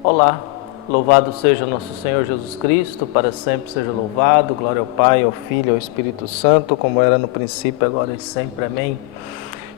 Olá, louvado seja nosso Senhor Jesus Cristo, para sempre seja louvado, glória ao Pai, ao Filho e ao Espírito Santo, como era no princípio, agora e sempre, amém.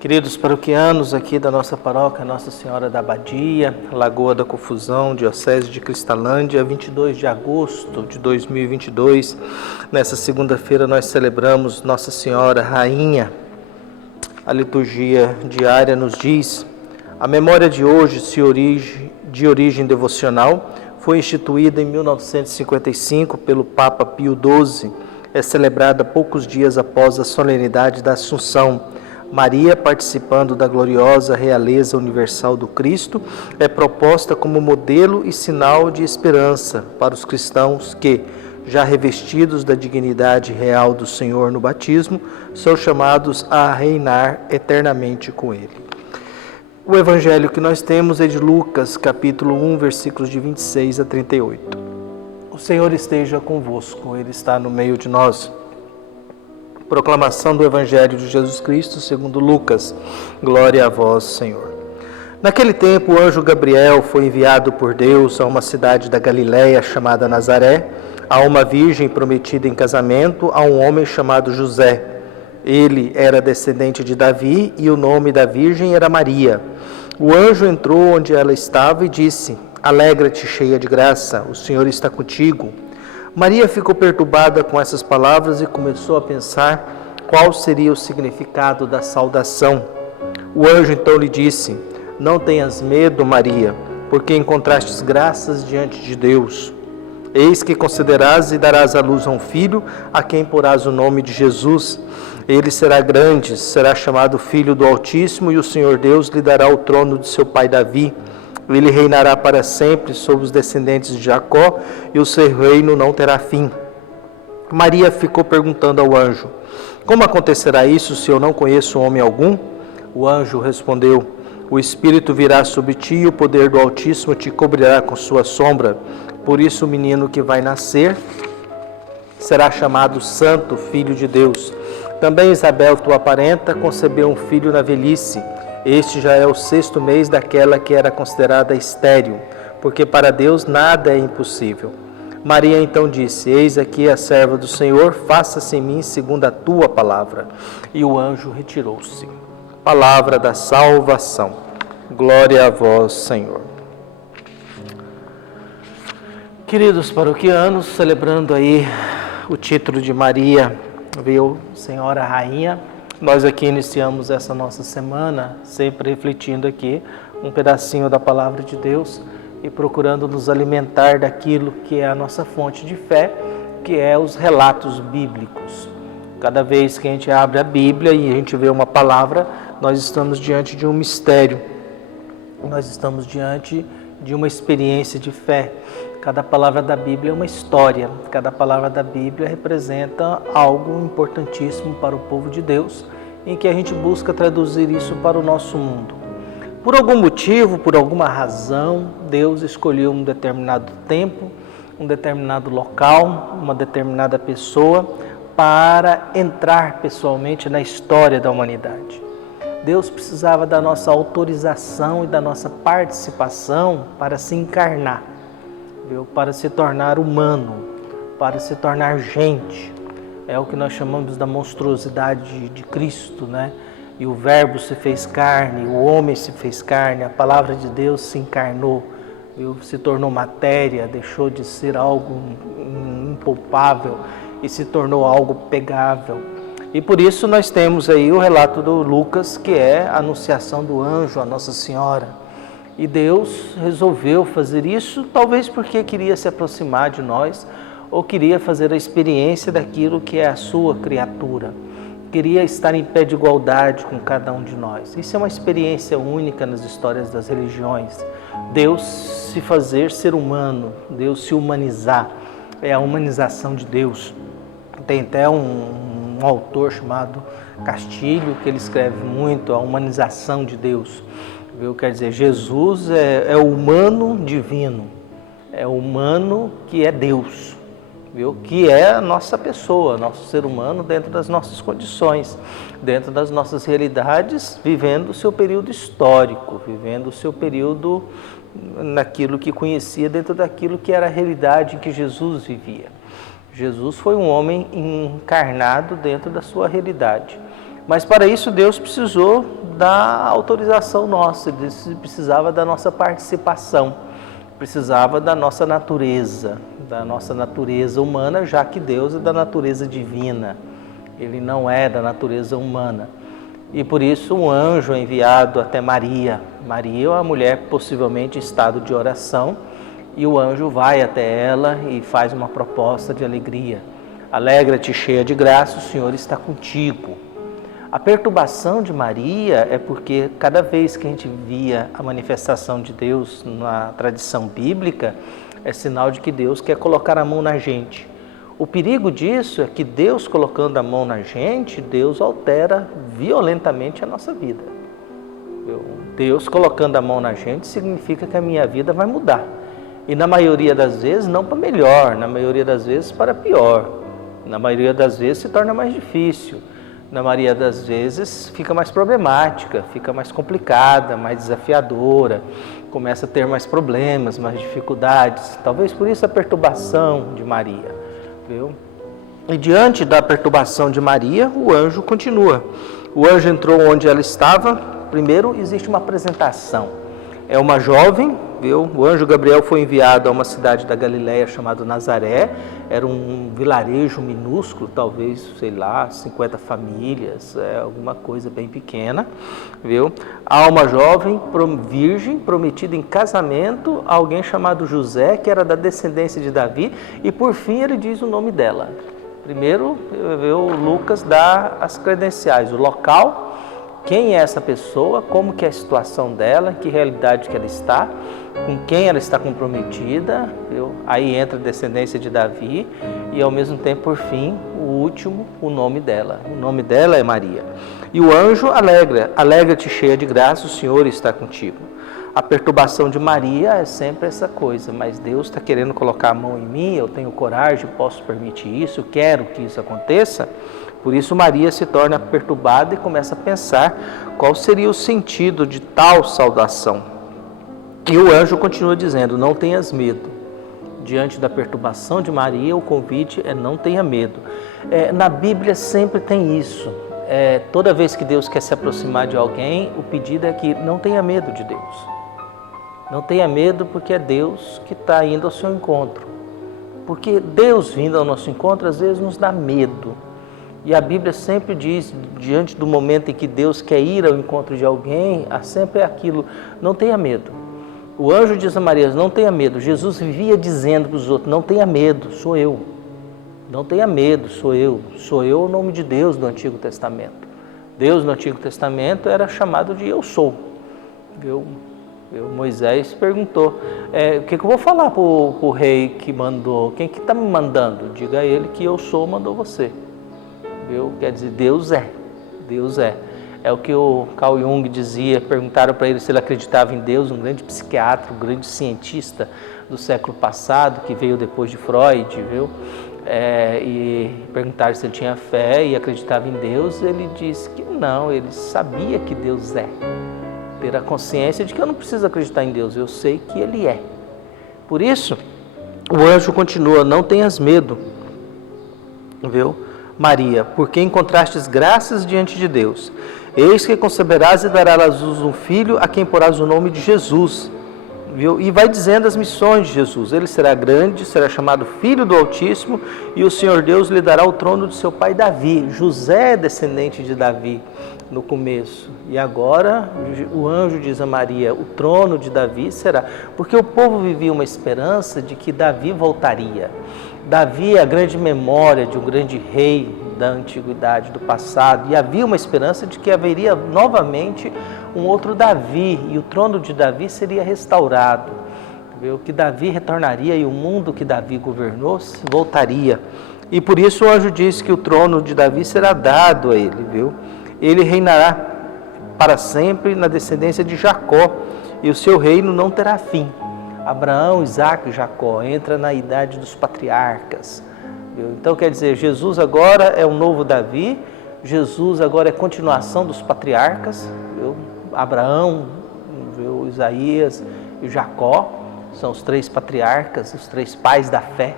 Queridos paroquianos aqui da nossa paróquia Nossa Senhora da Abadia, Lagoa da Confusão, Diocese de Cristalândia, 22 de agosto de 2022, nessa segunda-feira nós celebramos Nossa Senhora Rainha. A liturgia diária nos diz: a memória de hoje, de origem devocional, foi instituída em 1955 pelo Papa Pio XII. É celebrada poucos dias após a solenidade da Assunção. Maria, participando da gloriosa realeza universal do Cristo, é proposta como modelo e sinal de esperança para os cristãos que, já revestidos da dignidade real do Senhor no batismo, são chamados a reinar eternamente com Ele. O evangelho que nós temos é de Lucas, capítulo 1, versículos de 26 a 38. O Senhor esteja convosco, Ele está no meio de nós. Proclamação do evangelho de Jesus Cristo segundo Lucas. Glória a vós, Senhor. Naquele tempo, o anjo Gabriel foi enviado por Deus a uma cidade da Galiléia chamada Nazaré, a uma virgem prometida em casamento a um homem chamado José. Ele era descendente de Davi e o nome da virgem era Maria. O anjo entrou onde ela estava e disse: Alegra-te, cheia de graça, o Senhor está contigo. Maria ficou perturbada com essas palavras e começou a pensar qual seria o significado da saudação. O anjo então lhe disse: Não tenhas medo, Maria, porque encontrastes graças diante de Deus. Eis que conceberás e darás à luz a um filho, a quem porás o nome de Jesus. Ele será grande, será chamado Filho do Altíssimo, e o Senhor Deus lhe dará o trono de seu pai Davi. Ele reinará para sempre sobre os descendentes de Jacó, e o seu reino não terá fim. Maria ficou perguntando ao anjo: Como acontecerá isso se eu não conheço homem algum? O anjo respondeu: O Espírito virá sobre ti e o poder do Altíssimo te cobrirá com sua sombra. Por isso o menino que vai nascer será chamado Santo, Filho de Deus. Também Isabel, tua parenta, concebeu um filho na velhice. Este já é o 6º mês daquela que era considerada estéril, porque para Deus nada é impossível. Maria então disse: Eis aqui a serva do Senhor, faça-se em mim segundo a tua palavra. E o anjo retirou-se. Palavra da salvação. Glória a vós, Senhor. Queridos paroquianos, celebrando aí o título de Maria, viu, Senhora Rainha, nós aqui iniciamos essa nossa semana sempre refletindo aqui um pedacinho da palavra de Deus e procurando nos alimentar daquilo que é a nossa fonte de fé, que é os relatos bíblicos. Cada vez que a gente abre a Bíblia e a gente vê uma palavra, nós estamos diante de um mistério, nós estamos diante de uma experiência de fé. Cada palavra da Bíblia é uma história, cada palavra da Bíblia representa algo importantíssimo para o povo de Deus, em que a gente busca traduzir isso para o nosso mundo. Por algum motivo, por alguma razão, Deus escolheu um determinado tempo, um determinado local, uma determinada pessoa para entrar pessoalmente na história da humanidade. Deus precisava da nossa autorização e da nossa participação para se encarnar, para se tornar humano, para se tornar gente. É o que nós chamamos da monstruosidade de Cristo, né? E o Verbo se fez carne, o homem se fez carne, a palavra de Deus se encarnou, se tornou matéria, deixou de ser algo impalpável e se tornou algo pegável. E por isso nós temos aí o relato do Lucas, que é a anunciação do anjo a Nossa Senhora. E Deus resolveu fazer isso, talvez porque queria se aproximar de nós, ou queria fazer a experiência daquilo que é a sua criatura. Queria estar em pé de igualdade com cada um de nós. Isso é uma experiência única nas histórias das religiões. Deus se fazer ser humano, Deus se humanizar, é a humanização de Deus. Tem até um autor chamado Castilho, que ele escreve muito a humanização de Deus. Quer dizer, Jesus é o humano divino, é o humano que é Deus. viu? Que é a nossa pessoa, nosso ser humano dentro das nossas condições, dentro das nossas realidades, vivendo o seu período histórico, vivendo o seu período naquilo que conhecia, dentro daquilo que era a realidade em que Jesus vivia. Jesus foi um homem encarnado dentro da sua realidade. Mas para isso Deus precisou da autorização nossa, Deus precisava da nossa participação, precisava da nossa natureza humana, já que Deus é da natureza divina, Ele não é da natureza humana. E por isso um anjo é enviado até Maria. Maria é uma mulher possivelmente em estado de oração, e o anjo vai até ela e faz uma proposta de alegria. Alegra-te, cheia de graça, o Senhor está contigo. A perturbação de Maria é porque cada vez que a gente via a manifestação de Deus na tradição bíblica, é sinal de que Deus quer colocar a mão na gente. O perigo disso é que Deus colocando a mão na gente, Deus altera violentamente a nossa vida. Deus colocando a mão na gente significa que a minha vida vai mudar. E na maioria das vezes não para melhor, na maioria das vezes para pior. Na maioria das vezes se torna mais difícil. Na maioria das vezes fica mais problemática, fica mais complicada, mais desafiadora, começa a ter mais problemas, mais dificuldades. Talvez por isso a perturbação de Maria, viu? E diante da perturbação de Maria, o anjo continua. O anjo entrou onde ela estava. Primeiro existe uma apresentação. É uma jovem, viu? O anjo Gabriel foi enviado a uma cidade da Galileia chamada Nazaré. Era um vilarejo minúsculo, talvez, 50 famílias, alguma coisa bem pequena, viu? Há uma jovem virgem prometida em casamento a alguém chamado José, que era da descendência de Davi, e por fim ele diz o nome dela. Primeiro, o Lucas dá as credenciais, o local, quem é essa pessoa, como que é a situação dela, que realidade que ela está, com quem ela está comprometida, viu? Aí entra a descendência de Davi e ao mesmo tempo, por fim, o último, o nome dela. O nome dela é Maria. E o anjo alegra-te cheia de graça, o Senhor está contigo. A perturbação de Maria é sempre essa coisa, mas Deus está querendo colocar a mão em mim, eu tenho coragem, posso permitir isso, quero que isso aconteça. Por isso Maria se torna perturbada e começa a pensar qual seria o sentido de tal saudação. E o anjo continua dizendo, não tenhas medo. Diante da perturbação de Maria, o convite é não tenha medo. Na Bíblia sempre tem isso. Toda vez que Deus quer se aproximar de alguém, o pedido é que não tenha medo de Deus. Não tenha medo porque é Deus que está indo ao seu encontro. Porque Deus vindo ao nosso encontro, às vezes nos dá medo. E a Bíblia sempre diz, diante do momento em que Deus quer ir ao encontro de alguém, sempre é aquilo, não tenha medo. O anjo diz a Maria, não tenha medo. Jesus vivia dizendo para os outros, não tenha medo, sou eu. Não tenha medo, sou eu. Sou eu o nome de Deus do Antigo Testamento. Deus no Antigo Testamento era chamado de eu sou. Moisés perguntou, o que eu vou falar para o rei que mandou? Quem que está me mandando? Diga a ele que eu sou, mandou você. Quer dizer, Deus é. É o que o Carl Jung dizia, perguntaram para ele se ele acreditava em Deus, um grande psiquiatra, um grande cientista do século passado, que veio depois de Freud, viu? E perguntaram se ele tinha fé e acreditava em Deus, ele disse que não, ele sabia que Deus é. Ter a consciência de que eu não preciso acreditar em Deus, eu sei que Ele é. Por isso, o anjo continua, não tenhas medo, viu? Maria, porque encontrastes graças diante de Deus. Eis que conceberás e darás à luz um filho, a quem porás o nome de Jesus. Viu? E vai dizendo as missões de Jesus. Ele será grande, será chamado Filho do Altíssimo, e o Senhor Deus lhe dará o trono de seu pai Davi. José é descendente de Davi no começo. E agora o anjo diz a Maria, o trono de Davi será. Porque o povo vivia uma esperança de que Davi voltaria. Davi é a grande memória de um grande rei da antiguidade, do passado, e havia uma esperança de que haveria novamente um outro Davi, e o trono de Davi seria restaurado, viu? Que Davi retornaria e o mundo que Davi governou voltaria. E por isso o anjo diz que o trono de Davi será dado a ele, viu? Ele reinará para sempre na descendência de Jacó, e o seu reino não terá fim. Abraão, Isaac e Jacó entra na idade dos patriarcas. viu? Então, quer dizer, Jesus agora é o novo Davi, Jesus agora é continuação dos patriarcas, viu? Abraão, viu? Isaías e Jacó, são os 3 patriarcas, os 3 pais da fé,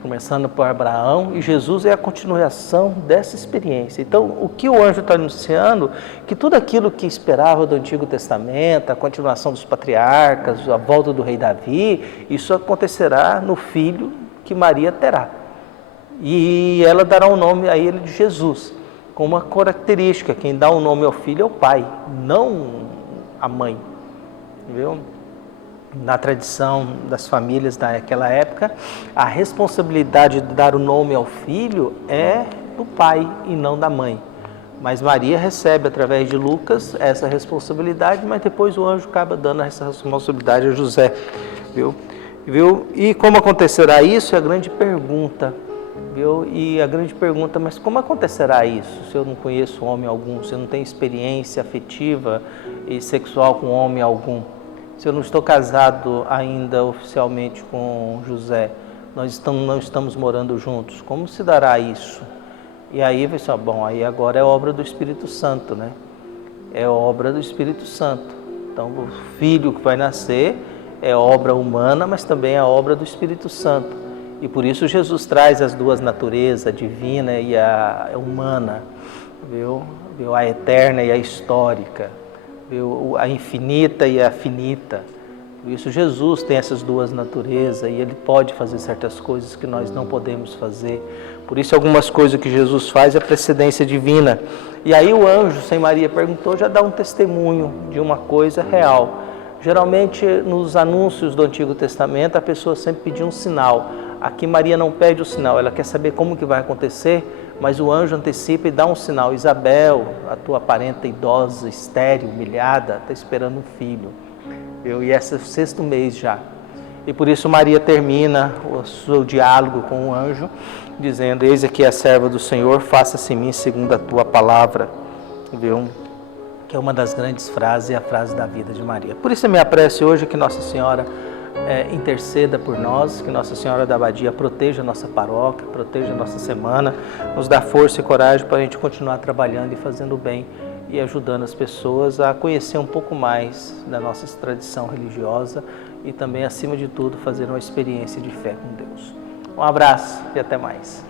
começando por Abraão, e Jesus é a continuação dessa experiência. Então, o que o anjo está anunciando, que tudo aquilo que esperava do Antigo Testamento, a continuação dos patriarcas, a volta do rei Davi, isso acontecerá no filho que Maria terá. E ela dará o nome a ele de Jesus, com uma característica: quem dá o nome ao filho é o pai, não a mãe, viu? Na tradição das famílias daquela época, a responsabilidade de dar o nome ao filho é do pai e não da mãe. Mas Maria recebe, através de Lucas, essa responsabilidade, mas depois o anjo acaba dando essa responsabilidade a José, viu? E como acontecerá isso é a grande pergunta, viu? E a grande pergunta, mas como acontecerá isso se eu não conheço homem algum, se eu não tenho experiência afetiva e sexual com homem algum? Se eu não estou casado ainda oficialmente com José, nós não estamos morando juntos, como se dará isso? E aí vai ser, bom, aí agora é obra do Espírito Santo, né? É obra do Espírito Santo. Então, o filho que vai nascer é obra humana, mas também é obra do Espírito Santo. E por isso Jesus traz as 2 naturezas, a divina e a humana, viu? A eterna e a histórica, a infinita e a finita. Por isso Jesus tem essas 2 naturezas e ele pode fazer certas coisas que nós não podemos fazer. Por isso algumas coisas que Jesus faz é precedência divina. E aí o anjo, sem Maria perguntou, já dá um testemunho de uma coisa real. Geralmente nos anúncios do Antigo Testamento a pessoa sempre pedia um sinal. Aqui Maria não pede o sinal, ela quer saber como que vai acontecer, mas o anjo antecipa e dá um sinal. Isabel, a tua parenta idosa, estéril, humilhada, está esperando um filho. E esse é o 6º mês já. E por isso Maria termina o seu diálogo com o anjo, dizendo: eis aqui a serva do Senhor, faça-se em mim segundo a tua palavra. Viu? Que é uma das grandes frases, e a frase da vida de Maria. Por isso a minha prece hoje é que Nossa Senhora interceda por nós, que Nossa Senhora da Abadia proteja a nossa paróquia, proteja a nossa semana, nos dá força e coragem para a gente continuar trabalhando e fazendo bem e ajudando as pessoas a conhecer um pouco mais da nossa tradição religiosa e também, acima de tudo, fazer uma experiência de fé com Deus. Um abraço e até mais.